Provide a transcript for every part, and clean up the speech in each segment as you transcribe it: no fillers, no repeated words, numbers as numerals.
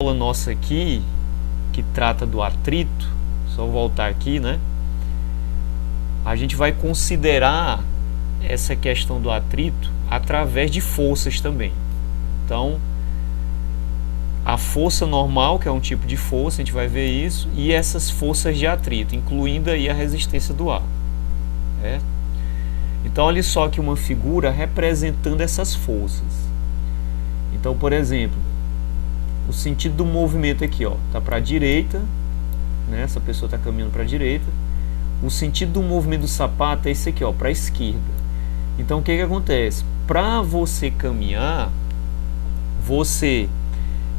aula nossa aqui, que trata do atrito, só voltar aqui, né? A gente vai considerar essa questão do atrito através de forças também. Então, a força normal, que é um tipo de força, a gente vai ver isso, e essas forças de atrito, incluindo aí a resistência do ar. Certo? Então, olha só aqui uma figura representando essas forças. Então, por exemplo, o sentido do movimento aqui, ó, tá para a direita, né? Essa pessoa está caminhando para a direita. O sentido do movimento do sapato é esse aqui, ó, para a esquerda. Então, o que acontece? Para você caminhar, você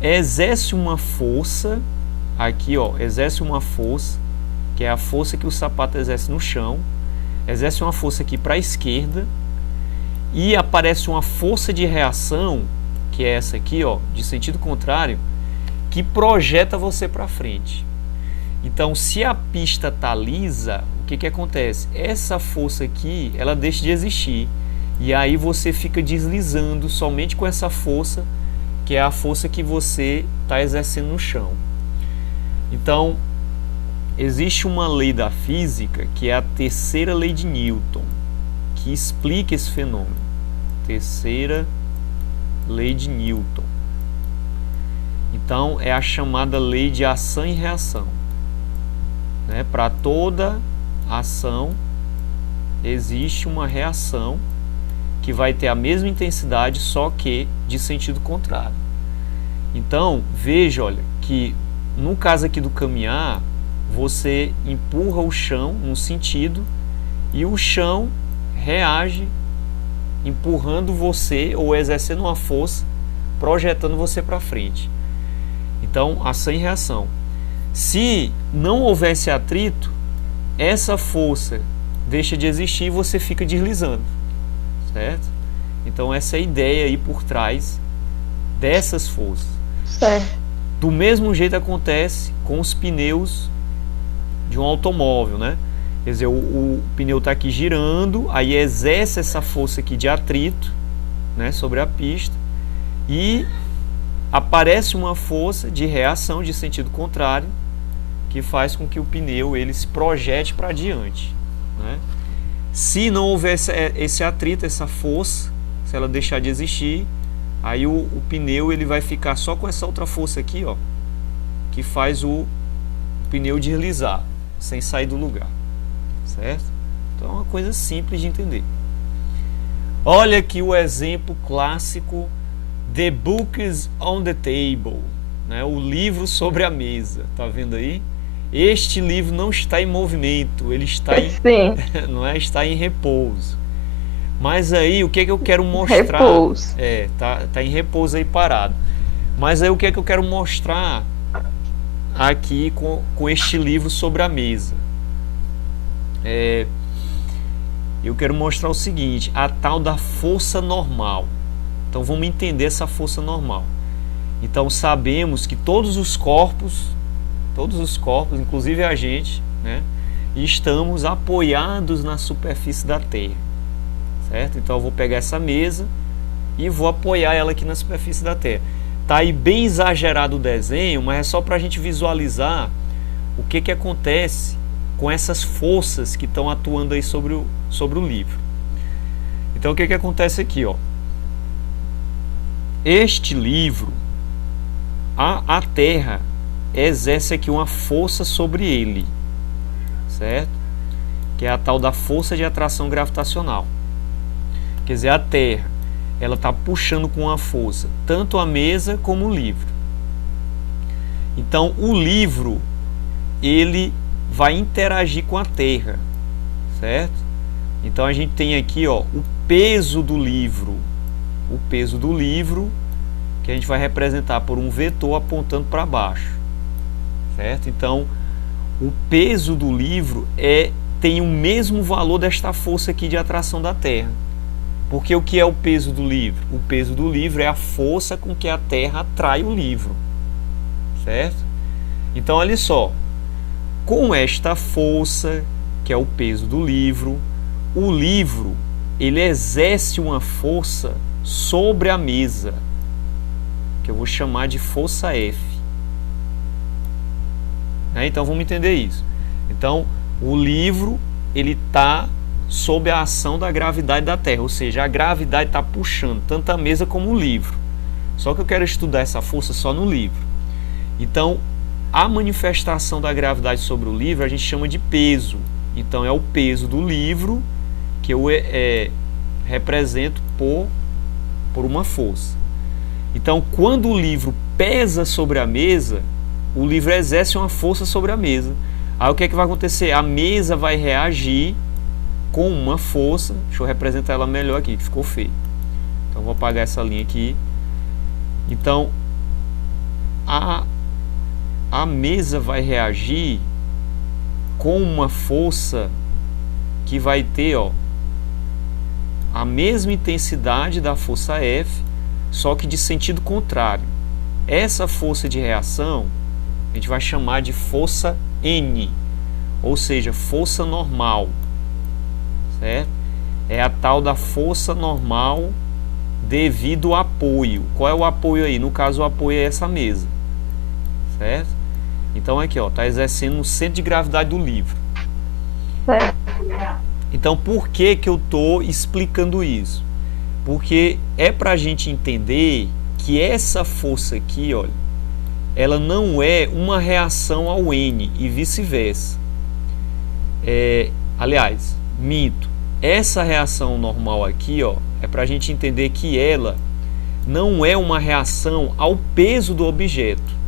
exerce uma força aqui, ó, exerce uma força, que é a força que o sapato exerce no chão, exerce uma força aqui para a esquerda, e aparece uma força de reação, que é essa aqui, ó, de sentido contrário, que projeta você para frente. Então, se a pista está lisa, o que acontece? Essa força aqui, ela deixa de existir, e aí você fica deslizando somente com essa força, que é a força que você está exercendo no chão. Então, existe uma lei da física, que é a terceira lei de Newton, que explica esse fenômeno. Terceira lei de Newton. Então, é a chamada lei de ação e reação. Né? Para toda ação, existe uma reação que vai ter a mesma intensidade, só que de sentido contrário. Então, veja, olha, que no caso aqui do caminhar, você empurra o chão num sentido e o chão reage empurrando você ou exercendo uma força, projetando você para frente. Então, ação e reação. Se não houver esse atrito, essa força deixa de existir e você fica deslizando, certo? Então, essa é a ideia aí por trás dessas forças. Certo. Do mesmo jeito acontece com os pneus de um automóvel, né? Quer dizer, o pneu está aqui girando, aí exerce essa força aqui de atrito, né, sobre a pista, e aparece uma força de reação de sentido contrário, que faz com que o pneu ele se projete para diante, né? Se não houver esse atrito, essa força, se ela deixar de existir, aí o pneu ele vai ficar só com essa outra força aqui, ó, que faz o pneu deslizar, sem sair do lugar. Certo? Então é uma coisa simples de entender. Olha aqui o exemplo clássico, The Book is on the Table, né? O livro sobre a mesa, tá vendo aí? Este livro não está em movimento, ele está em, não é, está em repouso. Mas aí o que eu quero mostrar? Repouso. Tá em repouso aí parado. Mas aí o que eu quero mostrar aqui com este livro sobre a mesa? Eu quero mostrar o seguinte, a tal da força normal. Então vamos entender essa força normal. Então sabemos que todos os corpos, inclusive a gente, né, estamos apoiados na superfície da Terra, certo? Então eu vou pegar essa mesa e vou apoiar ela aqui na superfície da Terra. Tá aí bem exagerado o desenho, mas é só para a gente visualizar o que acontece com essas forças que estão atuando aí sobre o livro. Então o que acontece aqui, ó? Este livro, a Terra exerce aqui uma força sobre ele, certo? Que é a tal da força de atração gravitacional. Quer dizer, a Terra, ela está puxando com uma força tanto a mesa como o livro. Então o livro, ele vai interagir com a Terra, certo? Então a gente tem aqui, ó, o peso do livro, que a gente vai representar por um vetor apontando para baixo, certo? Então o peso do livro tem o mesmo valor desta força aqui de atração da Terra. Porque o que é o peso do livro? O peso do livro é a força com que a Terra atrai o livro, certo? Então olha só, com esta força, que é o peso do livro, o livro ele exerce uma força sobre a mesa, que eu vou chamar de força F. né? Então vamos entender isso. Então o livro ele está sob a ação da gravidade da Terra, ou seja, a gravidade está puxando tanto a mesa como o livro. Só que eu quero estudar essa força só no livro. Então a manifestação da gravidade sobre o livro a gente chama de peso. Então é o peso do livro que eu represento por uma força. Então quando o livro pesa sobre a mesa, o livro exerce uma força sobre a mesa. Aí o que é que vai acontecer? A mesa vai reagir com uma força. Deixa eu representar ela melhor aqui, que ficou feio. Então vou apagar essa linha aqui. Então a mesa vai reagir com uma força que vai ter, ó, a mesma intensidade da força F, só que de sentido contrário. Essa força de reação a gente vai chamar de força N, ou seja, força normal, certo? É a tal da força normal devido ao apoio. Qual é o apoio aí? No caso, o apoio é essa mesa, certo? Então aqui, ó, está exercendo no centro de gravidade do livro. Certo. Então por que que eu estou explicando isso? Porque é para a gente entender que essa força aqui, olha, ela não é uma reação ao N e vice-versa. Aliás, minto. Essa reação normal aqui, ó, é para a gente entender que ela não é uma reação ao peso do objeto.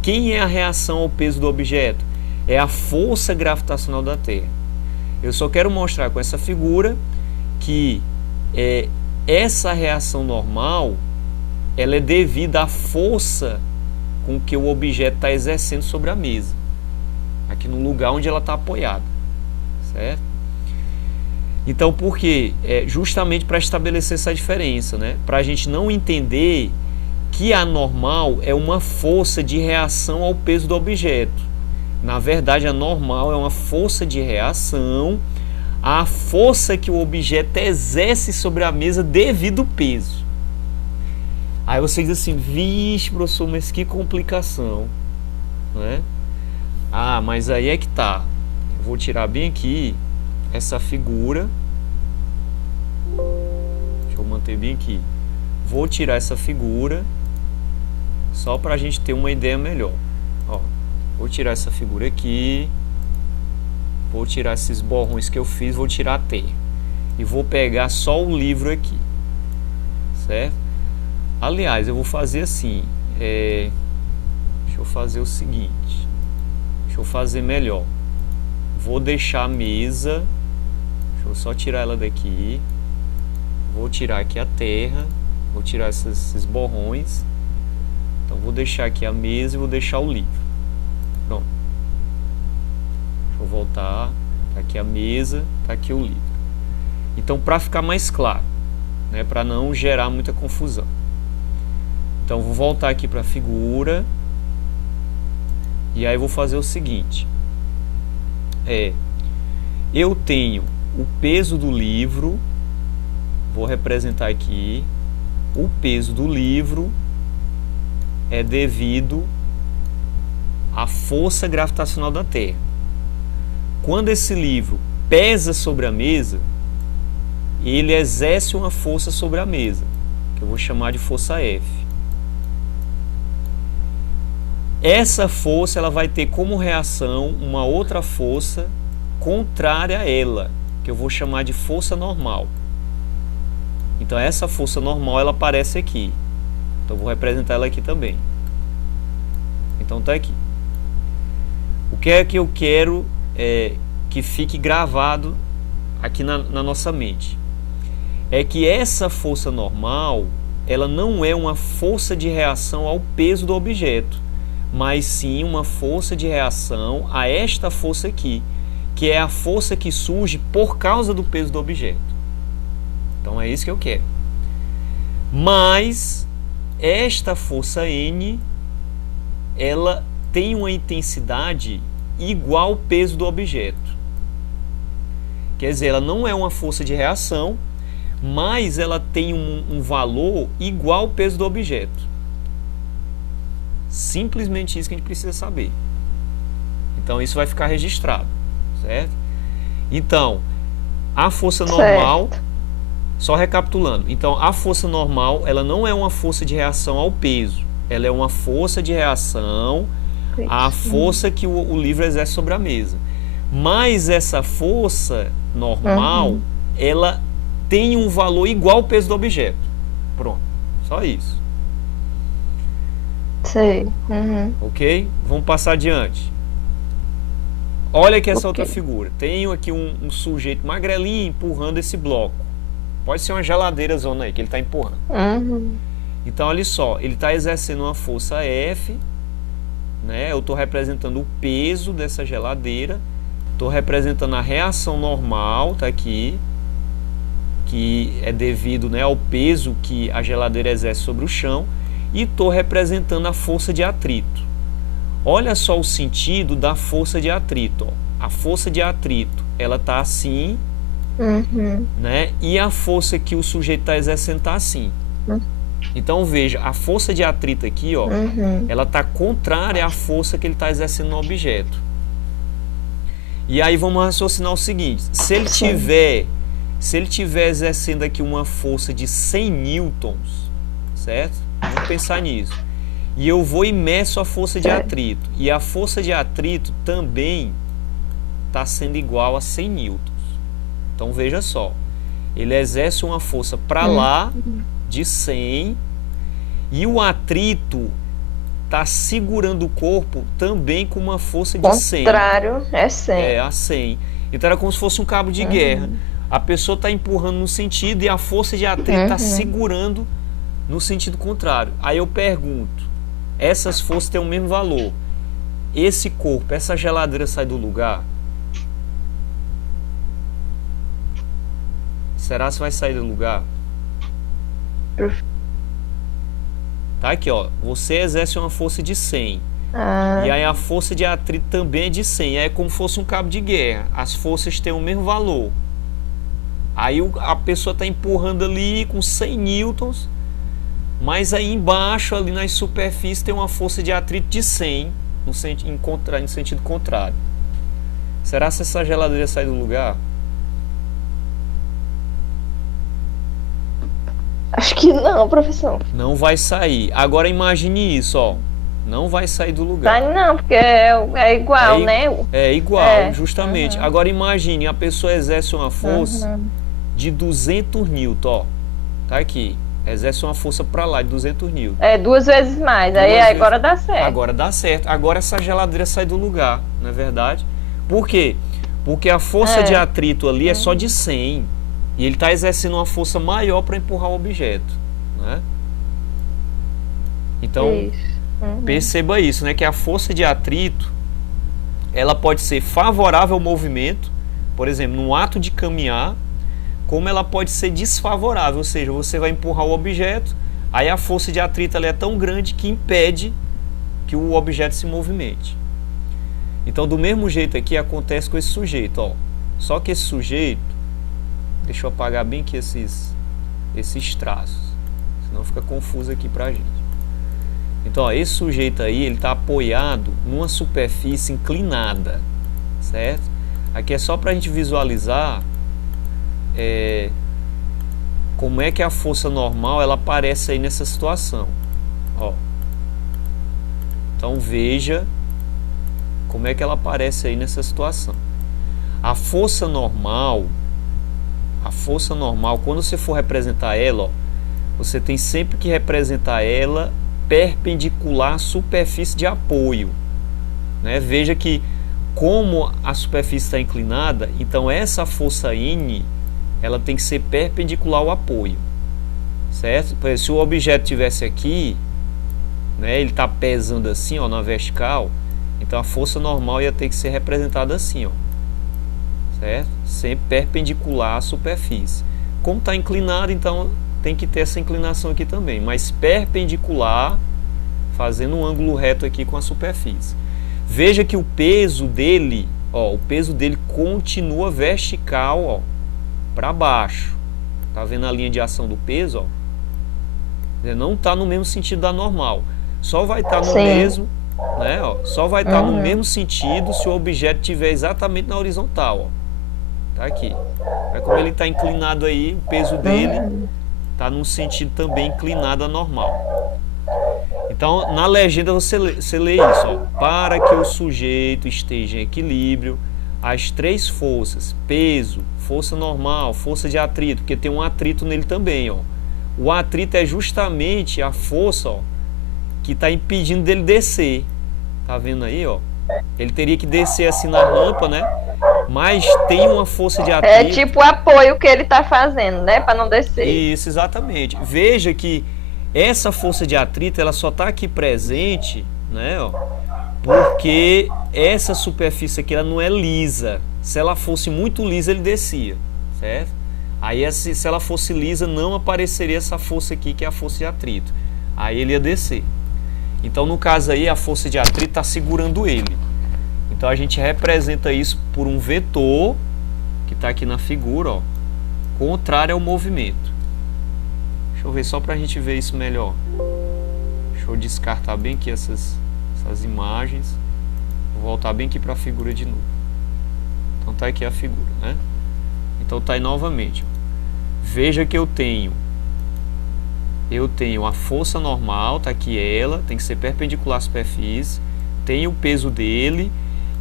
Quem é a reação ao peso do objeto? É a força gravitacional da Terra. Eu só quero mostrar com essa figura que essa reação normal ela é devida à força com que o objeto está exercendo sobre a mesa, aqui no lugar onde ela está apoiada, certo? Então, por quê? Justamente para estabelecer essa diferença, né? Para a gente não entender que a normal é uma força de reação ao peso do objeto. Na verdade, a normal é uma força de reação à força que o objeto exerce sobre a mesa devido ao peso. Aí você diz assim, vixe, professor, mas que complicação, né? Ah, mas aí é que tá. Eu vou tirar bem aqui essa figura. Deixa eu manter bem aqui. Vou tirar essa figura só para a gente ter uma ideia melhor. Ó, vou tirar essa figura aqui. Vou tirar esses borrões que eu fiz. Vou tirar a T. E vou pegar só o livro aqui. Certo? Aliás, eu vou fazer assim. Deixa eu fazer o seguinte. Deixa eu fazer melhor. Vou deixar a mesa. Deixa eu só tirar ela daqui. Vou tirar aqui a terra. Vou tirar esses borrões. Então vou deixar aqui a mesa e vou deixar o livro. Pronto. Deixa eu voltar. Tá aqui a mesa, tá aqui o livro. Então, para ficar mais claro, né, para não gerar muita confusão. Então vou voltar aqui para a figura. E aí vou fazer o seguinte. Eu tenho o peso do livro. Vou representar aqui. O peso do livro é devido à força gravitacional da Terra. Quando esse livro pesa sobre a mesa, ele exerce uma força sobre a mesa, que eu vou chamar de força F. Essa força ela vai ter como reação uma outra força contrária a ela, que eu vou chamar de força normal. Então essa força normal ela aparece aqui. Então eu vou representar ela aqui também. Então tá aqui. O que é que eu quero que fique gravado aqui na nossa mente? É que essa força normal ela não é uma força de reação ao peso do objeto, mas sim uma força de reação a esta força aqui, que é a força que surge por causa do peso do objeto. Então é isso que eu quero. Mas esta força N, ela tem uma intensidade igual ao peso do objeto. Quer dizer, ela não é uma força de reação, mas ela tem um valor igual ao peso do objeto. Simplesmente isso que a gente precisa saber. Então isso vai ficar registrado, certo? Então, a força normal, só recapitulando, então a força normal, ela não é uma força de reação ao peso, ela é uma força de reação à força que o livro exerce sobre a mesa. Mas essa força normal, ela tem um valor igual ao peso do objeto. Pronto, só isso. Sei. Ok? Vamos passar adiante. Olha aqui essa outra figura. Tenho aqui um sujeito magrelinho empurrando esse bloco. Pode ser uma geladeira zona aí que ele está empurrando. Então, olha só, ele está exercendo uma força F, né? Eu estou representando o peso dessa geladeira. Estou representando a reação normal, tá aqui, que é devido, né, ao peso que a geladeira exerce sobre o chão. E estou representando a força de atrito. Olha só o sentido da força de atrito. Ó. A força de atrito, ela está assim, né? E a força que o sujeito está exercendo está assim. Então veja, a força de atrito aqui, ó, ela está contrária à força que ele está exercendo no objeto. E aí vamos raciocinar o seguinte: se ele tiver exercendo aqui uma força de 100 newtons, certo? Vamos pensar nisso. E eu vou e meço a força de atrito. E a força de atrito também está sendo igual a 100 newtons. Então veja só, ele exerce uma força para lá de 100 e o atrito está segurando o corpo também com uma força de 100. Contrário é 100. É, a 100. Então era como se fosse um cabo de guerra. A pessoa está empurrando no sentido e a força de atrito está segurando no sentido contrário. Aí eu pergunto, essas forças têm o mesmo valor. Esse corpo, essa geladeira sai do lugar? Será que vai sair do lugar? Tá aqui, ó. Você exerce uma força de 100. E aí a força de atrito também é de 100. Aí é como se fosse um cabo de guerra. As forças têm o mesmo valor. Aí a pessoa está empurrando ali com 100 newtons. Mas aí embaixo, ali nas superfícies, tem uma força de atrito de 100 no sentido contrário. Será que essa geladeira sai do lugar? Acho que não, professor. Não vai sair. Agora imagine isso, ó. Não vai sair do lugar. Sai não, porque é igual, né? É igual, justamente. Agora imagine, a pessoa exerce uma força de 200 newton, ó. Tá aqui. Exerce uma força para lá de 200 newton. É 2 vezes mais. Aí agora dá certo. Agora dá certo. Agora essa geladeira sai do lugar, não é verdade? Por quê? Porque a força de atrito ali é só de 100. E ele está exercendo uma força maior para empurrar o objeto, né? Então, perceba isso, né? Que a força de atrito, ela pode ser favorável ao movimento, por exemplo, no ato de caminhar, como ela pode ser desfavorável, ou seja, você vai empurrar o objeto, aí a força de atrito ali é tão grande que impede que o objeto se movimente. Então, do mesmo jeito aqui acontece com esse sujeito, ó. Só que esse sujeito, deixa eu apagar bem aqui esses traços, senão fica confuso aqui pra gente. Então, ó, esse sujeito aí, ele está apoiado numa superfície inclinada, certo? Aqui é só para a gente visualizar como é que a força normal ela aparece aí nessa situação. Ó. Então veja como é que ela aparece aí nessa situação. A força normal, quando você for representar ela, ó, você tem sempre que representar ela perpendicular à superfície de apoio, né? Veja que como a superfície está inclinada, então essa força N ela tem que ser perpendicular ao apoio, certo? Por exemplo, se o objeto estivesse aqui, né, ele está pesando assim, ó, na vertical, então a força normal ia ter que ser representada assim, ó, certo? Sempre perpendicular à superfície. Como está inclinado, então tem que ter essa inclinação aqui também, mas perpendicular, fazendo um ângulo reto aqui com a superfície. Veja que o peso dele, ó, o peso dele continua vertical, ó, para baixo. Tá vendo a linha de ação do peso, ó? Não está no mesmo sentido da normal. Só vai estar no mesmo né? Ó, só vai estar no mesmo sentido se o objeto estiver exatamente na horizontal. Ó. Tá aqui. Aí como ele está inclinado aí, o peso dele está num sentido também inclinado a normal. Então, na legenda você lê isso, ó. Para que o sujeito esteja em equilíbrio, as três forças, peso, força normal, força de atrito, porque tem um atrito nele também, ó. O atrito é justamente a força, ó, que está impedindo dele descer. Tá vendo aí, ó? Ele teria que descer assim na rampa, né? Mas tem uma força de atrito. É tipo o apoio que ele tá fazendo, né? Para não descer. Isso, exatamente. Veja que essa força de atrito, ela só está aqui presente, né? Ó, porque essa superfície aqui, ela não é lisa. Se ela fosse muito lisa, ele descia, certo? Aí, se ela fosse lisa, não apareceria essa força aqui, que é a força de atrito. Aí ele ia descer. Então, no caso aí, a força de atrito está segurando ele. Então, a gente representa isso por um vetor, que está aqui na figura, ó, contrário ao movimento. Deixa eu ver só para a gente ver isso melhor. Deixa eu descartar bem aqui essas imagens. Vou voltar bem aqui para a figura de novo. Então, está aqui a figura, né? Então, está aí novamente. Veja que eu tenho a força normal, tá aqui ela, tem que ser perpendicular à superfície, tem o peso dele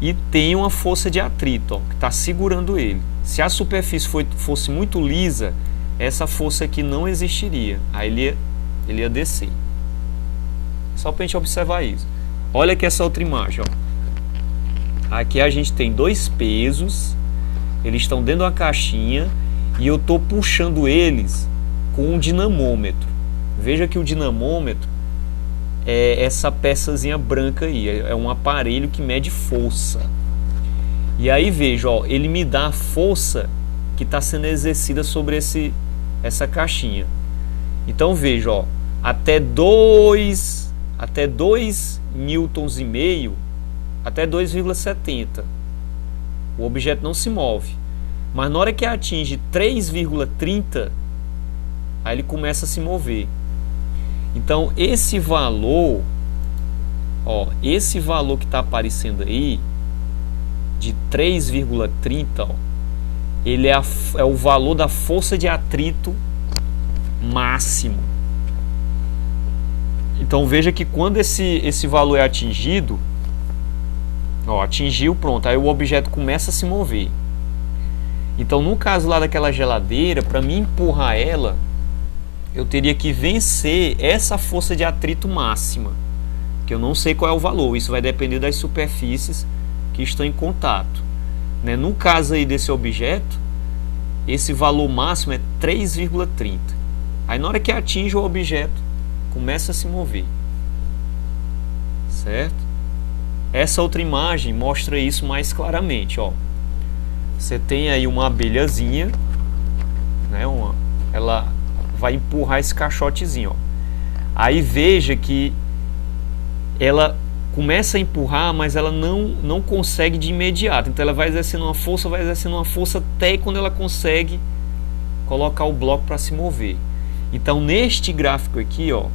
e tem uma força de atrito, ó, que está segurando ele. Se a superfície fosse muito lisa, essa força aqui não existiria, aí ele ia descer. Só para a gente observar isso. Olha aqui essa outra imagem, ó. Aqui a gente tem dois pesos, eles estão dentro de uma caixinha e eu estou puxando eles com um dinamômetro. Veja que o dinamômetro é essa peçazinha branca aí, é um aparelho que mede força. E aí veja, ó, ele me dá a força que está sendo exercida sobre essa caixinha. Então veja, ó, até 2 newtons e meio, até 2,70, o objeto não se move. Mas na hora que atinge 3,30, aí ele começa a se mover. Então esse valor, ó, esse valor que está aparecendo aí, de 3,30, ó, ele é o valor da força de atrito máximo. Então veja que quando esse valor é atingido, ó, atingiu, pronto, aí o objeto começa a se mover. Então no caso lá daquela geladeira, para mim empurrar ela, eu teria que vencer essa força de atrito máxima, que eu não sei qual é o valor, isso vai depender das superfícies que estão em contato, né? No caso aí desse objeto, esse valor máximo é 3,30. Aí na hora que atinge o objeto, começa a se mover, certo? Essa outra imagem mostra isso mais claramente, ó. Você tem aí uma abelhazinha, né? Ela vai empurrar esse caixotezinho, ó. Aí veja que ela começa a empurrar, mas ela não consegue de imediato. Então ela vai exercendo uma força até quando ela consegue colocar o bloco para se mover. Então neste gráfico aqui, ó,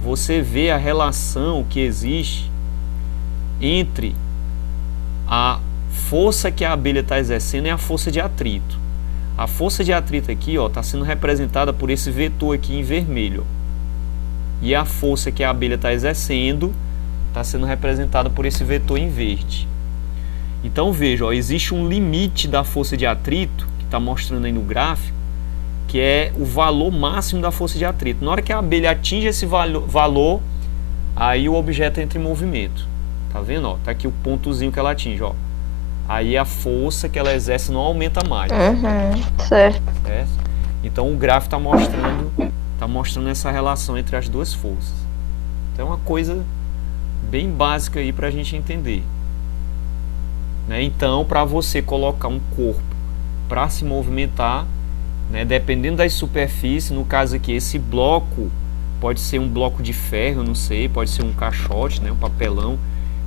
você vê a relação que existe entre a força que a abelha está exercendo e a força de atrito. A força de atrito aqui está sendo representada por esse vetor aqui em vermelho. E a força que a abelha está exercendo está sendo representada por esse vetor em verde. Então veja, ó, existe um limite da força de atrito, que está mostrando aí no gráfico, que é o valor máximo da força de atrito. Na hora que a abelha atinge esse valor, aí o objeto entra em movimento. Tá vendo? Ó, tá aqui o pontozinho que ela atinge, ó. Aí a força que ela exerce não aumenta mais. Certo. Então o gráfico está mostrando essa relação entre as duas forças. Então é uma coisa bem básica aí para a gente entender, né? Então, para você colocar um corpo para se movimentar, né, dependendo das superfícies, no caso aqui, esse bloco pode ser um bloco de ferro, não sei, pode ser um caixote, né, um papelão,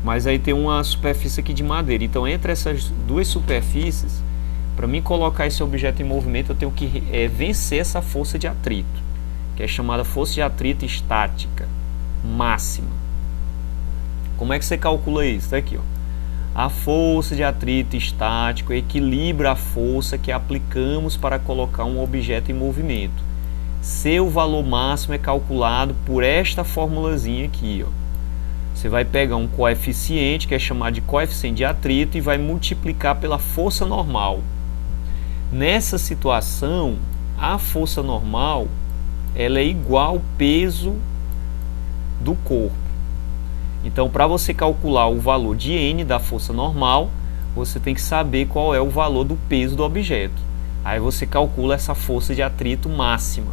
mas aí tem uma superfície aqui de madeira. Então, entre essas duas superfícies, para mim colocar esse objeto em movimento, eu tenho que vencer essa força de atrito, que é chamada força de atrito estática máxima. Como é que você calcula isso? Tá aqui, ó. A força de atrito estático equilibra a força que aplicamos para colocar um objeto em movimento. Seu valor máximo é calculado por esta formulazinha aqui, ó. Você vai pegar um coeficiente, que é chamado de coeficiente de atrito, e vai multiplicar pela força normal. Nessa situação, a força normal ela é igual ao peso do corpo. Então, para você calcular o valor de N da força normal, você tem que saber qual é o valor do peso do objeto. Aí você calcula essa força de atrito máxima.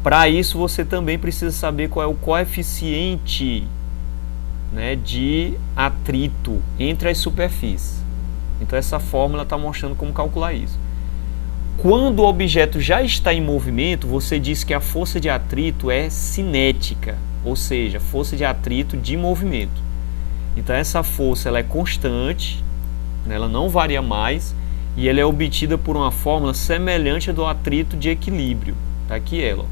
Para isso, você também precisa saber qual é o coeficiente, né, de atrito entre as superfícies. Então, essa fórmula está mostrando como calcular isso. Quando o objeto já está em movimento, você diz que a força de atrito é cinética, ou seja, força de atrito de movimento. Então essa força ela é constante, né, ela não varia mais, e ela é obtida por uma fórmula semelhante à do atrito de equilíbrio. Está aqui ela. Ó.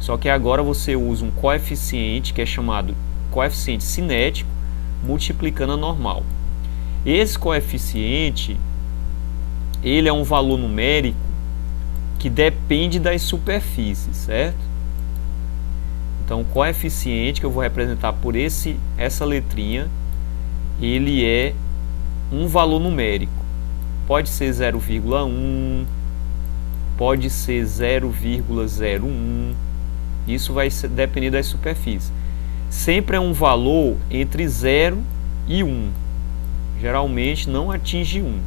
Só que agora você usa um coeficiente que é chamado coeficiente cinético, multiplicando a normal. Esse coeficiente ele é um valor numérico que depende das superfícies, certo? Então, o coeficiente que eu vou representar por essa letrinha, ele é um valor numérico. Pode ser 0,1, pode ser 0,01, isso vai depender das superfícies. Sempre é um valor entre 0 e 1. Geralmente não atinge 1.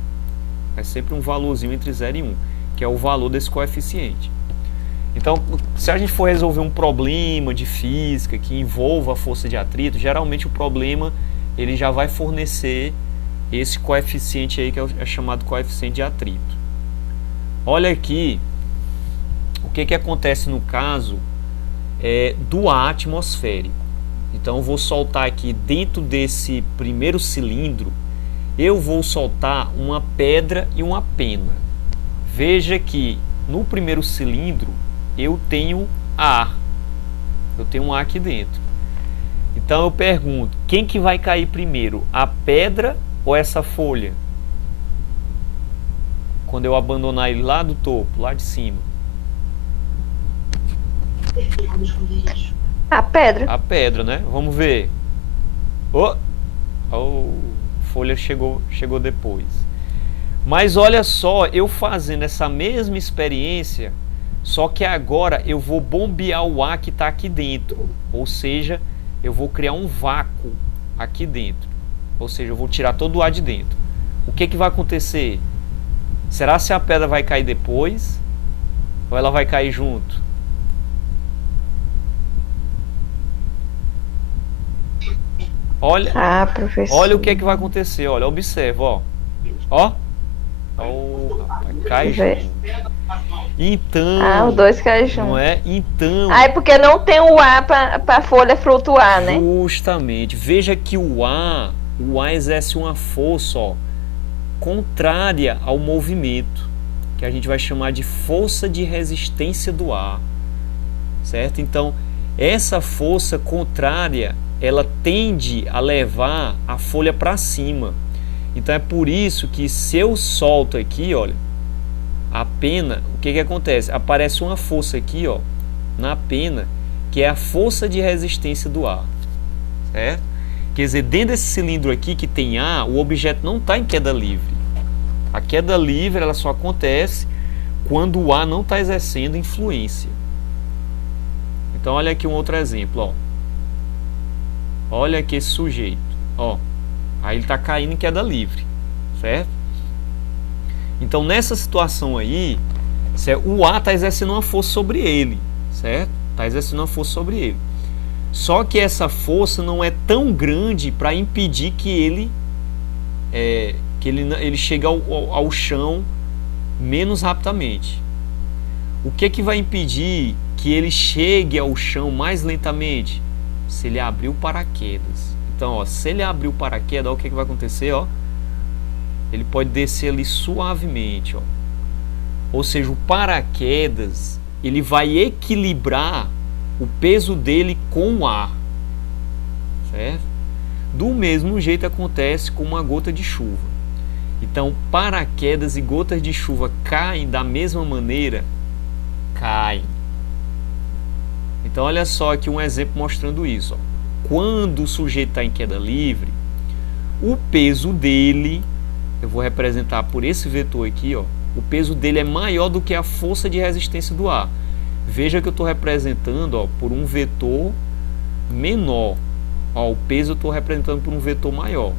É sempre um valorzinho entre 0 e 1, que é o valor desse coeficiente. Então, se a gente for resolver um problema de física que envolva a força de atrito, geralmente o problema ele já vai fornecer esse coeficiente aí que é chamado coeficiente de atrito. Olha aqui o que acontece no caso do ar atmosférico. Então, eu vou soltar aqui dentro desse primeiro cilindro, eu vou soltar uma pedra e uma pena. Veja que no primeiro cilindro eu tenho ar, eu tenho um ar aqui dentro. Então eu pergunto, quem que vai cair primeiro, a pedra ou essa folha? Quando eu abandonar ele lá do topo, lá de cima. A pedra. A pedra, né? Vamos ver. Oh, folha chegou depois. Mas olha só, eu fazendo essa mesma experiência, só que agora eu vou bombear o ar que está aqui dentro. Ou seja, eu vou criar um vácuo aqui dentro. Ou seja, eu vou tirar todo o ar de dentro. O que vai acontecer? Será se a pedra vai cair depois? Ou ela vai cair junto? Olha, professor. olha o que vai acontecer. Olha, observa, ó. Ó. Rapaz, cai junto. Então, os dois caem juntos. Não é? Então. Porque não tem o ar para a folha flutuar, né? Justamente. Veja que o ar exerce uma força, ó, contrária ao movimento, que a gente vai chamar de força de resistência do ar, certo? Então, essa força contrária, ela tende a levar a folha para cima. Então é por isso que se eu solto aqui, olha, a pena, o que acontece? Aparece uma força aqui, ó, na pena, que é a força de resistência do ar, certo? Quer dizer, dentro desse cilindro aqui que tem ar, o objeto não está em queda livre. A queda livre ela só acontece quando o ar não está exercendo influência. Então olha aqui um outro exemplo, ó. Olha aqui esse sujeito, ó. Aí ele está caindo em queda livre, certo? Então nessa situação aí, o ar está exercendo uma força sobre ele, certo? Está exercendo uma força sobre ele. Só que essa força não é tão grande para impedir que ele chegue ao chão menos rapidamente. O que vai impedir que ele chegue ao chão mais lentamente? Se ele abrir o paraquedas. Então, ó, se ele abrir o paraquedas, ó, o que vai acontecer? Ó? Ele pode descer ali suavemente. Ó. Ou seja, o paraquedas ele vai equilibrar o peso dele com o ar. Certo? Do mesmo jeito acontece com uma gota de chuva. Então, paraquedas e gotas de chuva caem da mesma maneira? Caem. Então, olha só aqui um exemplo mostrando isso. Ó. Quando o sujeito está em queda livre, o peso dele, eu vou representar por esse vetor aqui, ó, o peso dele é maior do que a força de resistência do ar. Veja que eu estou representando, ó, por um vetor menor. Ó, o peso eu estou representando por um vetor maior.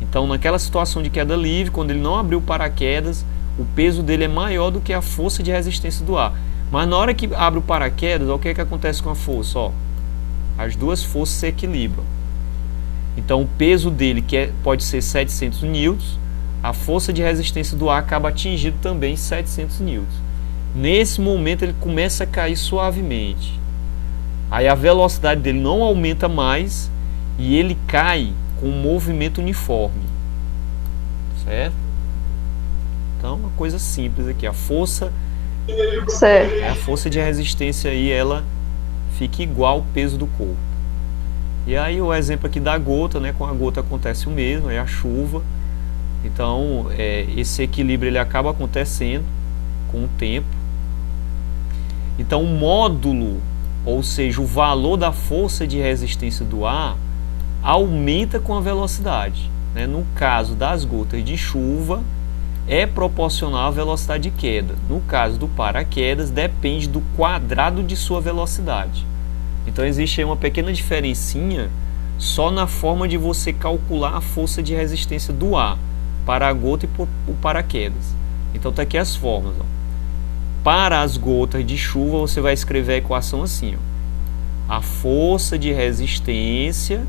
Então, naquela situação de queda livre, quando ele não abriu paraquedas, o peso dele é maior do que a força de resistência do ar. Mas na hora que abre o paraquedas, ó, o que é que acontece com a força? Ó, as duas forças se equilibram. Então, o peso dele, pode ser 700 newtons, a força de resistência do ar acaba atingindo também 700 newtons. Nesse momento, ele começa a cair suavemente. Aí a velocidade dele não aumenta mais e ele cai com um movimento uniforme. Certo? Então, uma coisa simples aqui. A força de resistência aí, ela fica igual ao peso do corpo. E aí o exemplo aqui da gota, né? Com a gota acontece o mesmo, é a chuva. Então, esse equilíbrio ele acaba acontecendo com o tempo. Então, o módulo, ou seja, o valor da força de resistência do ar, aumenta com a velocidade. Né? No caso das gotas de chuva, é proporcional à velocidade de queda. No caso do paraquedas, depende do quadrado de sua velocidade. Então existe aí uma pequena diferencinha só na forma de você calcular a força de resistência do ar para a gota e para o paraquedas. Então está aqui as formas. Ó. Para as gotas de chuva, você vai escrever a equação assim. Ó. A força de resistência,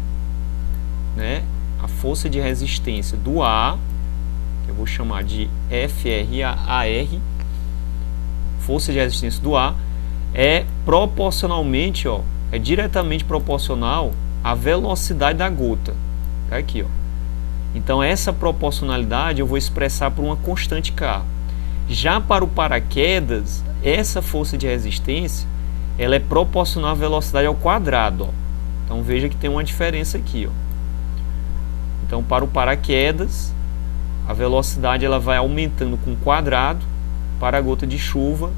né? A força de resistência do ar, que eu vou chamar de FRAR, força de resistência do ar, é proporcionalmente, ó, é diretamente proporcional à velocidade da gota. Tá aqui, ó. Então essa proporcionalidade eu vou expressar por uma constante K. Já para o paraquedas, essa força de resistência, ela é proporcional à velocidade ao quadrado, ó. Então veja que tem uma diferença aqui, ó. Então para o paraquedas, a velocidade ela vai aumentando com o quadrado. Para a gota de chuva,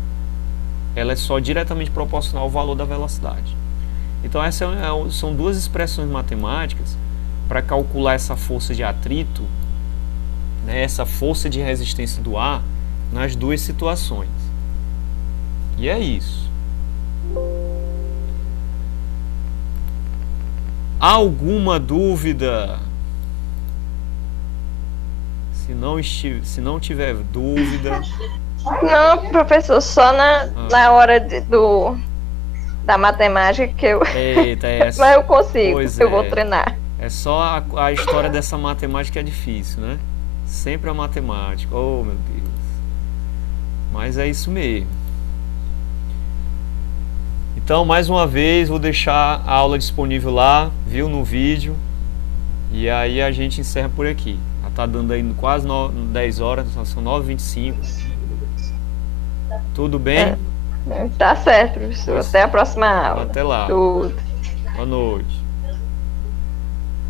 ela é só diretamente proporcional ao valor da velocidade. Então essas são duas expressões matemáticas para calcular essa força de atrito, né, essa força de resistência do ar nas duas situações. E é isso. Alguma dúvida? Se não tiver dúvida... Não, professor, só na hora da matemática que eu... Eita, mas eu consigo, pois eu vou treinar. É só a história dessa matemática que é difícil, né? Sempre a matemática. Oh, meu Deus. Mas é isso mesmo. Então, mais uma vez, vou deixar a aula disponível lá, viu, no vídeo. E aí a gente encerra por aqui. Já tá dando aí quase 10 horas, são 9h25. Tudo bem? Tá certo, professor. Até a próxima aula. Até lá. Tudo. Boa noite.